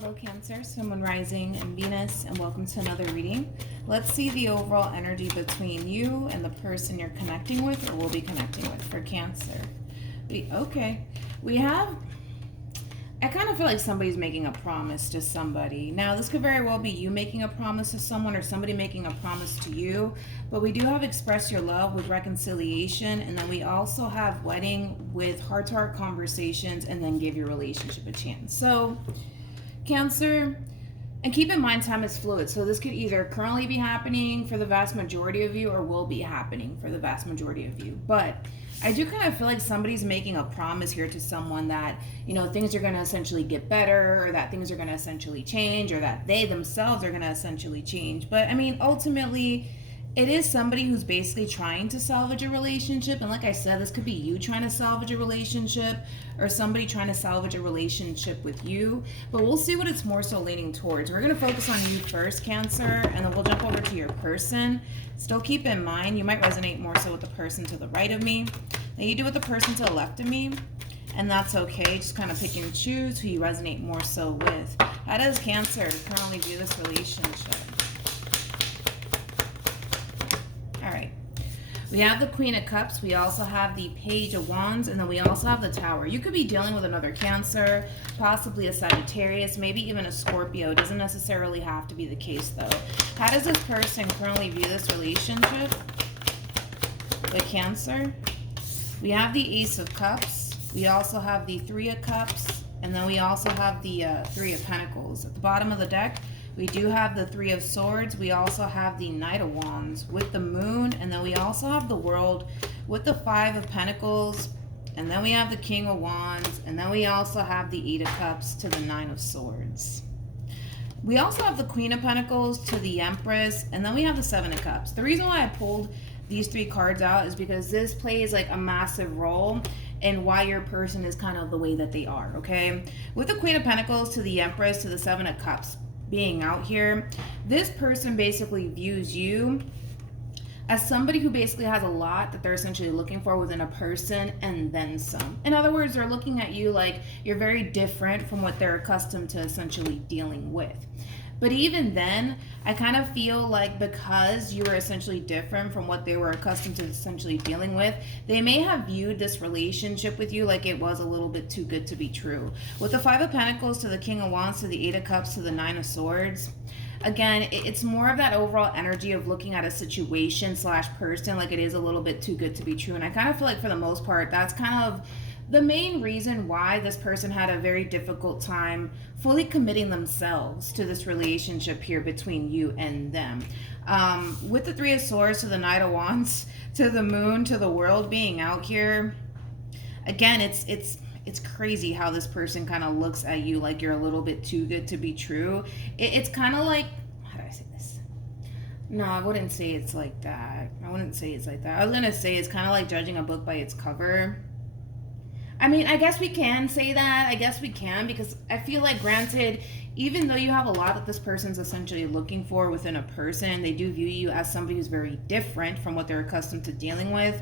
Hello Cancer, Sun, Moon, Rising, and Venus, and welcome to another reading. Let's see the overall energy between you and the person you're connecting with or will be connecting with for Cancer. We have, I kind of feel like somebody's making a promise to somebody. Now, this could very well be you making a promise to someone or somebody making a promise to you, but we do have express your love with reconciliation, and then we also have wedding with heart-to-heart conversations, and then give your relationship a chance. So, Cancer, and keep in mind time is fluid, so this could either currently be happening for the vast majority of you or will be happening for the vast majority of you. But I do kind of feel like somebody's making a promise here to someone that, you know, things are going to essentially get better, or that things are going to essentially change, or that they themselves are going to essentially change. But I mean, ultimately, it is somebody who's basically trying to salvage a relationship. And like I said, this could be you trying to salvage a relationship or somebody trying to salvage a relationship with you. But we'll see what it's more so leaning towards. We're going to focus on you first, Cancer, and then we'll jump over to your person. Still keep in mind, you might resonate more so with the person to the right of me than you do with the person to the left of me. And that's okay. Just kind of pick and choose who you resonate more so with. How does Cancer currently view this relationship? All right, we have the Queen of Cups, we also have the Page of Wands, and then we also have the Tower. You could be dealing with another Cancer, possibly a Sagittarius, maybe even a Scorpio. It doesn't necessarily have to be the case though. How does this person currently view this relationship with Cancer? We have the Ace of Cups, we also have the Three of Cups, and then we also have the Three of Pentacles. At the bottom of the deck, we do have the Three of Swords. We also have the Knight of Wands with the Moon. And then we also have the World with the Five of Pentacles. And then we have the King of Wands. And then we also have the Eight of Cups to the Nine of Swords. We also have the Queen of Pentacles to the Empress. And then we have the Seven of Cups. The reason why I pulled these three cards out is because this plays like a massive role in why your person is kind of the way that they are, okay? With the Queen of Pentacles to the Empress to the Seven of Cups being out here, this person basically views you as somebody who basically has a lot that they're essentially looking for within a person and then some. In other words, they're looking at you like you're very different from what they're accustomed to essentially dealing with. But even then, I kind of feel like because you were essentially different from what they were accustomed to essentially dealing with, they may have viewed this relationship with you like it was a little bit too good to be true. With the Five of Pentacles to the King of Wands to the Eight of Cups to the Nine of Swords, again, it's more of that overall energy of looking at a situation / person like it is a little bit too good to be true. And I kind of feel like for the most part, that's kind of the main reason why this person had a very difficult time fully committing themselves to this relationship here between you and them. With the Three of Swords to the Knight of Wands to the Moon to the World being out here, again, it's crazy how this person kind of looks at you like you're a little bit too good to be true. It's kind of like, how do I say this? No, I wouldn't say it's like that. I was gonna say it's kind of like judging a book by its cover. I mean, I guess we can say that. I guess we can, because I feel like, granted, even though you have a lot that this person's essentially looking for within a person, they do view you as somebody who's very different from what they're accustomed to dealing with.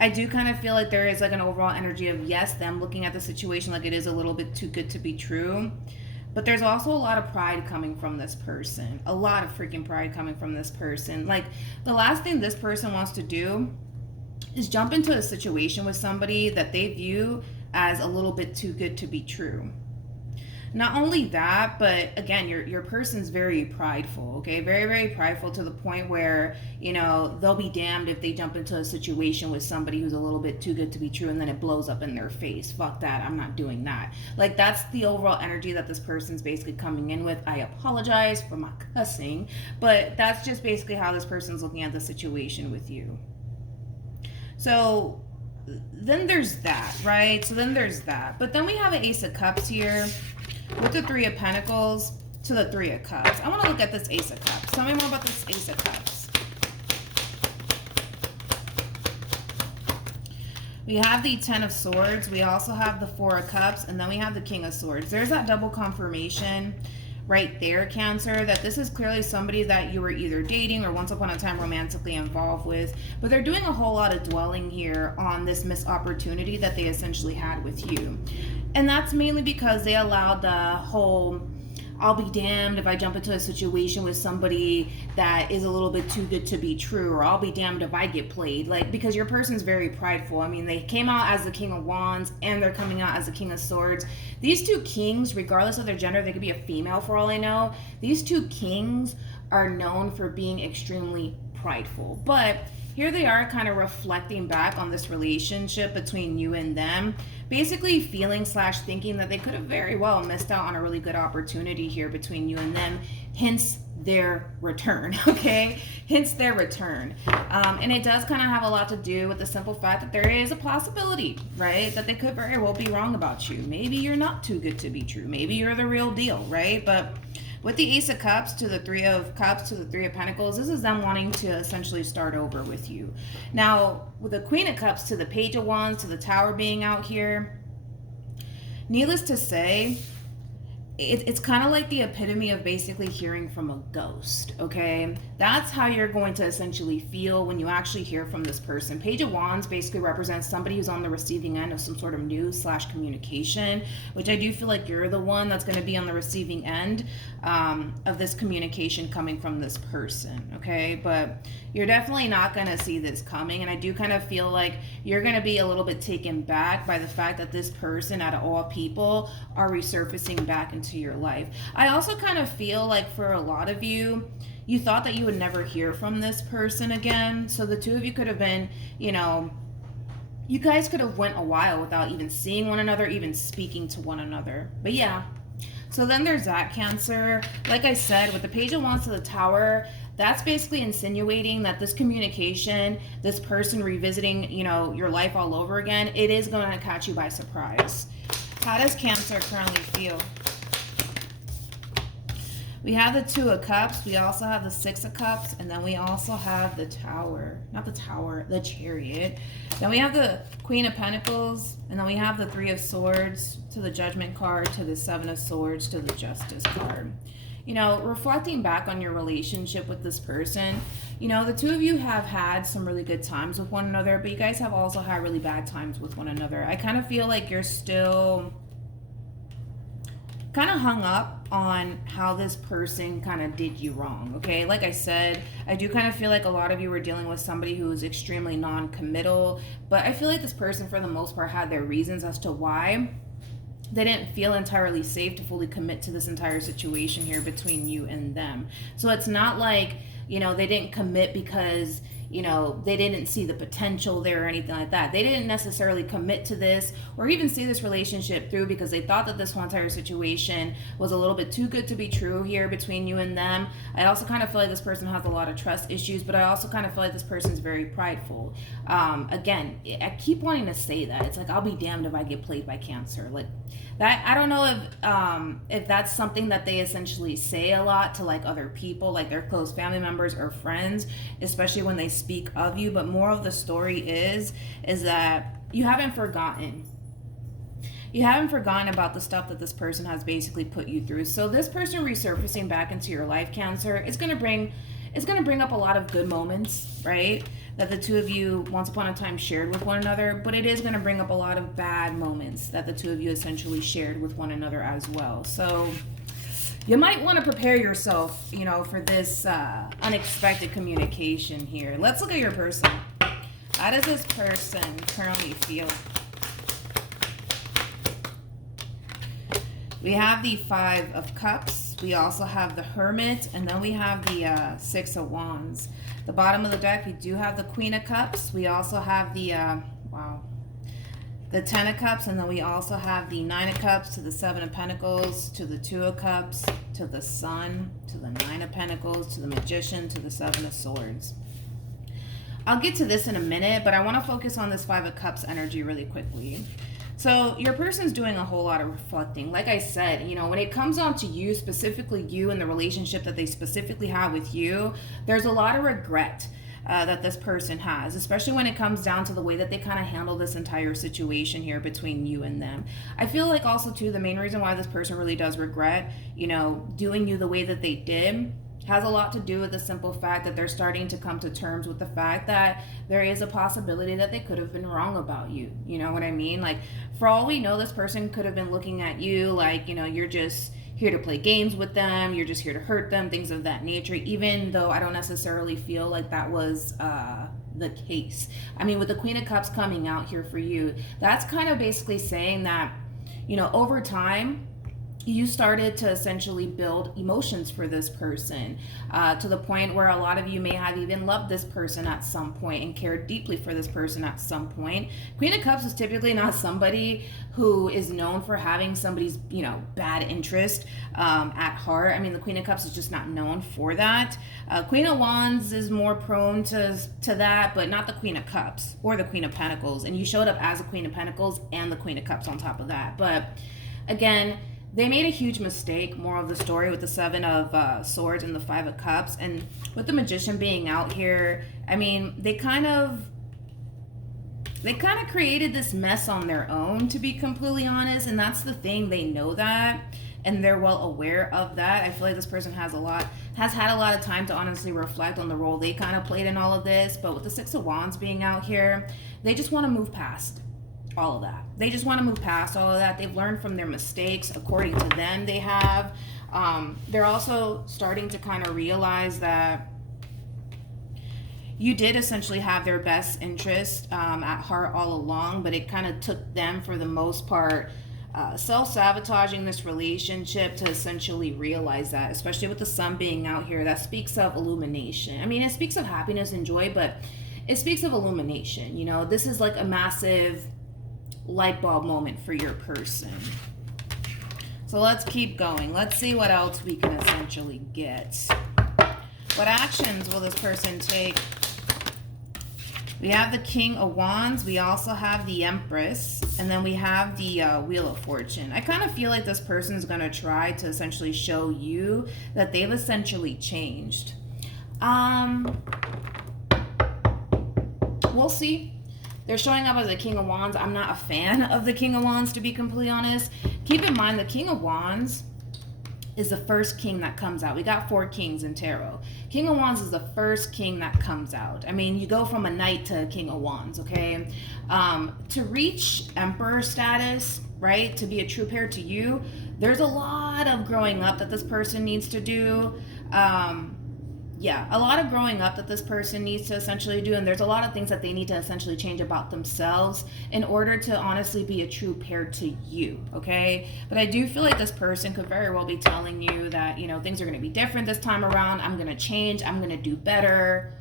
I do kind of feel like there is like an overall energy of, yes, them looking at the situation like it is a little bit too good to be true. But there's also a lot of pride coming from this person. A lot of freaking pride coming from this person. Like, the last thing this person wants to do is jump into a situation with somebody that they view as a little bit too good to be true. Not only that, but again, your person's very prideful, okay? Very, very prideful to the point where, you know, they'll be damned if they jump into a situation with somebody who's a little bit too good to be true and then it blows up in their face. Fuck that, I'm not doing that. Like, that's the overall energy that this person's basically coming in with. I apologize for my cussing, but that's just basically how this person's looking at the situation with you. So then there's that, right? But then we have an Ace of Cups here with the Three of Pentacles to the Three of Cups. I want to look at this Ace of Cups. Tell me more about this Ace of Cups. We have the Ten of Swords. We also have the Four of Cups. And then we have the King of Swords. There's that double confirmation right there, Cancer, that this is clearly somebody that you were either dating or once upon a time romantically involved with, but they're doing a whole lot of dwelling here on this missed opportunity that they essentially had with you. And that's mainly because they allowed the whole, I'll be damned if I jump into a situation with somebody that is a little bit too good to be true, or I'll be damned if I get played. Like, because your person's very prideful. I mean, they came out as the King of Wands and they're coming out as the King of Swords. These two kings, regardless of their gender, they could be a female for all I know. These two kings are known for being extremely prideful. But here they are kind of reflecting back on this relationship between you and them, basically feeling / thinking that they could have very well missed out on a really good opportunity here between you and them, hence their return. Okay, hence their return. And it does kind of have a lot to do with the simple fact that there is a possibility, right, that they could very well be wrong about you. Maybe you're not too good to be true, maybe you're the real deal, right? But with the Ace of Cups to the Three of Cups to the Three of Pentacles, this is them wanting to essentially start over with you. Now, with the Queen of Cups to the Page of Wands to the Tower being out here, needless to say, it's kind of like the epitome of basically hearing from a ghost, okay? That's how you're going to essentially feel when you actually hear from this person. Page of Wands basically represents somebody who's on the receiving end of some sort of news / communication, which I do feel like you're the one that's going to be on the receiving end of this communication coming from this person, okay? But you're definitely not going to see this coming, and I do kind of feel like you're going to be a little bit taken back by the fact that this person, out of all people, are resurfacing back into your life. I also kind of feel like for a lot of you, you thought that you would never hear from this person again. So the two of you could have been, you know, you guys could have went a while without even seeing one another, even speaking to one another. But yeah, so then there's that, Cancer. Like I said, with the Page of Wands to the Tower, that's basically insinuating that this communication, this person revisiting, you know, your life all over again, it is going to catch you by surprise. How does Cancer currently feel? We have the Two of Cups, we also have the Six of Cups, and then we also have the Tower. Not the Tower, the Chariot. Then we have the Queen of Pentacles, and then we have the Three of Swords to the Judgment card, to the Seven of Swords, to the Justice card. You know, reflecting back on your relationship with this person, you know, the two of you have had some really good times with one another, but you guys have also had really bad times with one another. I kind of feel like you're still kind of hung up on how this person kind of did you wrong, okay? Like I said, I do kind of feel like a lot of you were dealing with somebody who is extremely non-committal, but I feel like this person, for the most part, had their reasons as to why they didn't feel entirely safe to fully commit to this entire situation here between you and them. So it's not like, you know, they didn't commit because, you know, they didn't see the potential there or anything like that. They didn't necessarily commit to this or even see this relationship through because they thought that this whole entire situation was a little bit too good to be true here between you and them. I also kind of feel like this person has a lot of trust issues, but I also kind of feel like this person's very prideful. Again, I keep wanting to say that. It's like, I'll be damned if I get played by Cancer. Like that, I don't know if that's something that they essentially say a lot to like other people, like their close family members or friends, especially when they speak of you. But more of the story is that you haven't forgotten. You haven't forgotten about the stuff that this person has basically put you through. So this person resurfacing back into your life, Cancer, it's gonna bring up a lot of good moments, right? That the two of you once upon a time shared with one another, but it is going to bring up a lot of bad moments that the two of you essentially shared with one another as well. So you might want to prepare yourself, you know, for this unexpected communication here. Let's look at your person. How does this person currently feel? We have the Five of Cups. We also have the Hermit, and then we have the Six of Wands. The bottom of the deck, we do have the Queen of Cups. We also have the, the Ten of Cups, and then we also have the Nine of Cups to the Seven of Pentacles, to the Two of Cups, to the Sun, to the Nine of Pentacles, to the Magician, to the Seven of Swords. I'll get to this in a minute, but I want to focus on this Five of Cups energy really quickly. So your person's doing a whole lot of reflecting. Like I said, you know, when it comes down to you, specifically you and the relationship that they specifically have with you, there's a lot of regret that this person has, especially when it comes down to the way that they kind of handle this entire situation here between you and them. I feel like also too, the main reason why this person really does regret, you know, doing you the way that they did has a lot to do with the simple fact that they're starting to come to terms with the fact that there is a possibility that they could have been wrong about you. You know what I mean? Like, for all we know, this person could have been looking at you like, you know, you're just here to play games with them, you're just here to hurt them, things of that nature, even though I don't necessarily feel like that was the case. I mean, with the Queen of Cups coming out here for you, that's kind of basically saying that, you know, over time, you started to essentially build emotions for this person, to the point where a lot of you may have even loved this person at some point and cared deeply for this person at some point. Queen of Cups is typically not somebody who is known for having somebody's, you know, bad interest at heart. I mean, the Queen of Cups is just not known for that. Queen of Wands is more prone to that, but not the Queen of Cups or the Queen of Pentacles. And you showed up as a Queen of Pentacles and the Queen of Cups on top of that. But again, they made a huge mistake, more of the story, with the Seven of Swords and the Five of Cups. And with the Magician being out here, I mean, they kind of created this mess on their own, to be completely honest. And that's the thing, they know that, and they're well aware of that. I feel like this person has had a lot of time to honestly reflect on the role they kind of played in all of this. But with the Six of Wands being out here, they just want to move past all of that. They just want to move past all of that. They've learned from their mistakes, according to them. They have. They're also starting to kind of realize that you did essentially have their best interest at heart all along, but it kind of took them, for the most part, self-sabotaging this relationship to essentially realize that, especially with the Sun being out here. That speaks of illumination. I mean, it speaks of happiness and joy, but it speaks of illumination. You know, this is like a massive light bulb moment for your person. So let's keep going. Let's see what else we can essentially get. What actions will this person take? We have the King of Wands. We also have the Empress. And then we have the Wheel of Fortune. I kind of feel like this person is going to try to essentially show you that they've essentially changed. We'll see. They're showing up as a King of Wands. I'm not a fan of the King of Wands, to be completely honest. Keep in mind, the King of Wands is the first king that comes out. We got 4 kings in tarot. King of Wands is the first king that comes out. I mean, you go from a knight to a King of Wands, okay? To reach Emperor status, right, to be a true pair to you, there's a lot of growing up that this person needs to do. Yeah, a lot of growing up that this person needs to essentially do, and there's a lot of things that they need to essentially change about themselves in order to honestly be a true pair to you, okay? But I do feel like this person could very well be telling you that, you know, things are going to be different this time around. I'm going to change. I'm going to do better,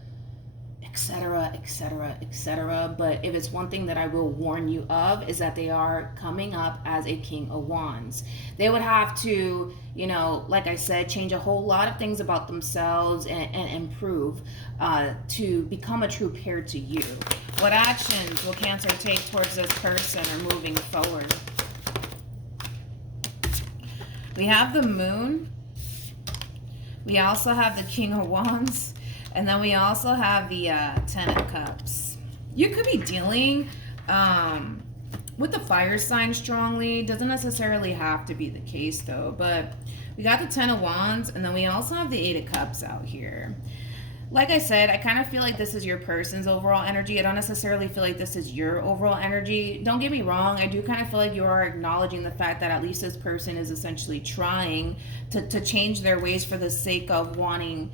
etc., etc., etc. But if it's one thing that I will warn you of, is that they are coming up as a King of Wands. They would have to, you know, like I said, change a whole lot of things about themselves and improve to become a true pair to you. What actions will Cancer take towards this person or moving forward? We have the Moon. We also have the King of Wands. And then we also have the Ten of Cups. You could be dealing with the fire sign strongly. Doesn't necessarily have to be the case, though. But we got the Ten of Wands, and then we also have the Eight of Cups out here. Like I said, I kind of feel like this is your person's overall energy. I don't necessarily feel like this is your overall energy. Don't get me wrong. I do kind of feel like you are acknowledging the fact that at least this person is essentially trying to change their ways for the sake of wanting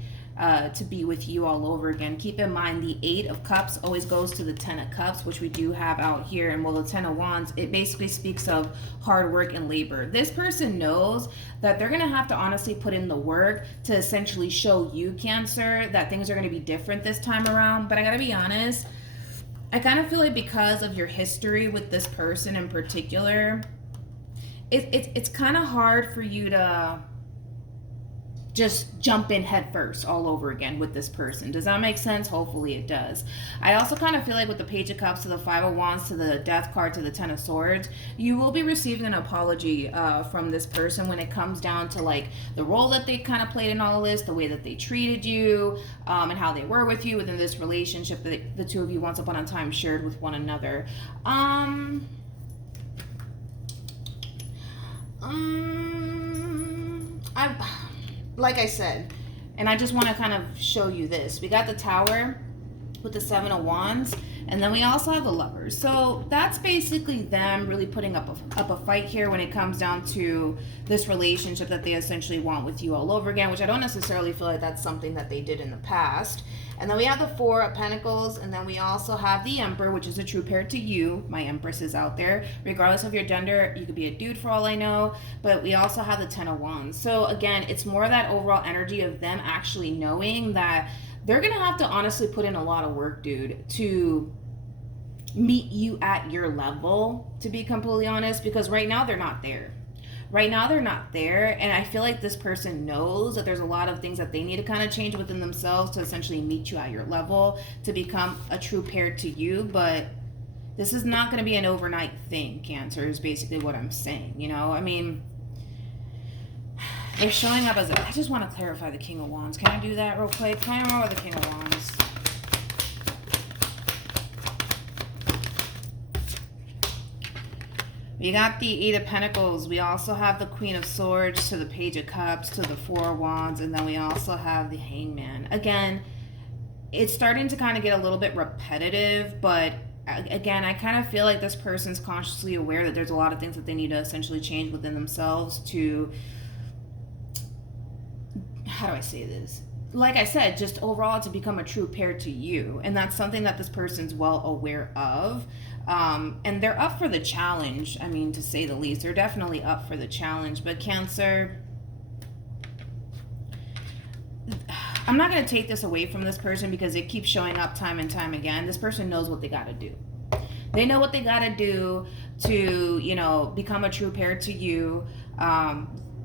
to be with you all over again. Keep in mind, the Eight of Cups always goes to the Ten of Cups, which we do have out here. And well, the Ten of Wands, it basically speaks of hard work and labor. This person knows that they're going to have to honestly put in the work to essentially show you, Cancer, that things are going to be different this time around. But I got to be honest, I kind of feel like because of your history with this person in particular, it's kind of hard for you to just jump in head first all over again with this person. Does that make sense? Hopefully it does. I also kind of feel like with the Page of Cups to the Five of Wands to the Death card to the Ten of Swords, you will be receiving an apology from this person when it comes down to like the role that they kind of played in all of this, the way that they treated you, and how they were with you within this relationship that the two of you once upon a time shared with one another. Like I said, And I just want to kind of show you this. We got the Tower with the Seven of Wands, and then we also have the Lovers. So that's basically them really putting up a fight here when it comes down to this relationship that they essentially want with you all over again, which I don't necessarily feel like that's something that they did in the past. And then we have the Four of Pentacles, and then we also have the Emperor, which is a true pair to you. My Empress is out there. Regardless of your gender, you could be a dude for all I know. But we also have the Ten of Wands. So again, it's more that overall energy of them actually knowing that they're going to have to honestly put in a lot of work, dude, to meet you at your level, to be completely honest, because right now they're not there. Right now they're not there, and I feel like this person knows that there's a lot of things that they need to kind of change within themselves to essentially meet you at your level, to become a true pair to you. But this is not going to be an overnight thing, Cancer, is basically what I'm saying. You know, I mean, they're showing up as I just want to clarify the King of Wands. Can I do that real quick? Can I remember the King of Wands? We got the Eight of Pentacles. We also have the Queen of Swords to the Page of Cups to the Four of Wands. And then we also have the Hangman. Again, it's starting to kind of get a little bit repetitive. But again, I kind of feel like this person's consciously aware that there's a lot of things that they need to essentially change within themselves to... How do I say this? Like I said, just overall to become a true pair to you. And that's something that this person's well aware of. And they're up for the challenge, I mean, to say the least. They're definitely up for the challenge. But Cancer, I'm not going to take this away from this person because it keeps showing up time and time again. This person knows what they got to do. They know what they got to do to, you know, become a true pair to you.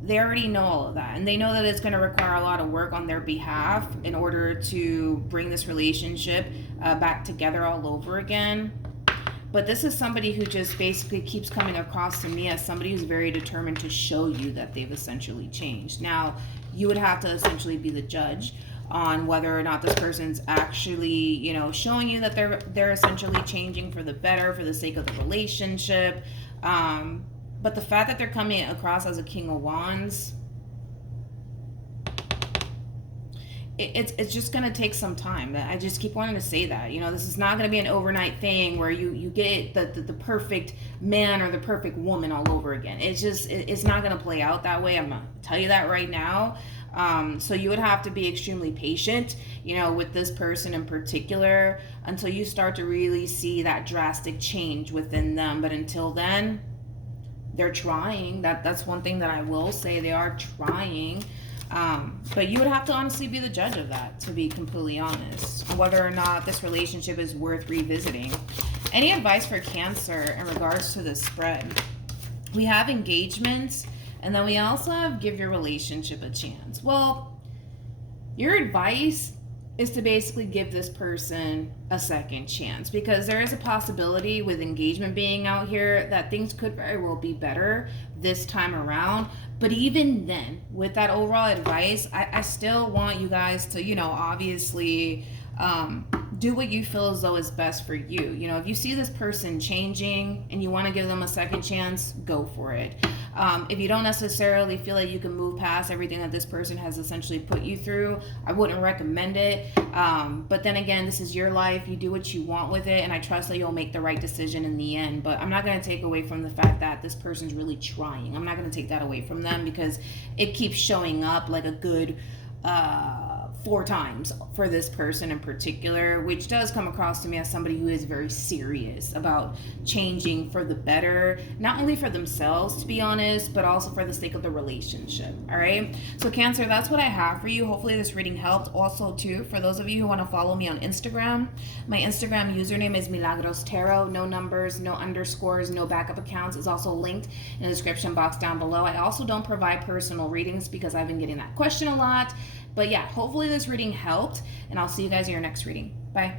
They already know all of that, and they know that it's going to require a lot of work on their behalf in order to bring this relationship back together all over again. But this is somebody who just basically keeps coming across to me as somebody who's very determined to show you that they've essentially changed. Now, you would have to essentially be the judge on whether or not this person's actually, you know, showing you that they're essentially changing for the better, for the sake of the relationship. But the fact that they're coming across as a King of Wands, it's just going to take some time. I just keep wanting to say that. You know, this is not going to be an overnight thing where you get the perfect man or the perfect woman all over again. It's not going to play out that way. I'm going to tell you that right now. So you would have to be extremely patient, you know, with this person in particular until you start to really see that drastic change within them. But until then, they're trying. That's one thing that I will say. They are trying. But you would have to honestly be the judge of that, to be completely honest, whether or not this relationship is worth revisiting. Any advice for Cancer in regards to this spread? We have engagements, and then we also have give your relationship a chance. Well, your advice is to basically give this person a second chance, because there is a possibility with engagement being out here that things could very well be better this time around. But even then, with that overall advice, I still want you guys to, you know, obviously do what you feel as though is best for you. You know, if you see this person changing and you want to give them a second chance, go for it. If you don't necessarily feel like you can move past everything that this person has essentially put you through, I wouldn't recommend it. But then again, this is your life. You do what you want with it, and I trust that you'll make the right decision in the end. But I'm not going to take away from the fact that this person's really trying. I'm not going to take that away from them because it keeps showing up like a good 4 times for this person in particular, which does come across to me as somebody who is very serious about changing for the better, not only for themselves, to be honest, but also for the sake of the relationship. All right, so Cancer, that's what I have for you. Hopefully this reading helped. Also too, for those of you who want to follow me on Instagram, my Instagram username is MilagrosTarot. No numbers, no underscores, no backup accounts. Is also linked in the description box down below. I also don't provide personal readings because I've been getting that question a lot. But yeah, hopefully this reading helped, and I'll see you guys in your next reading. Bye.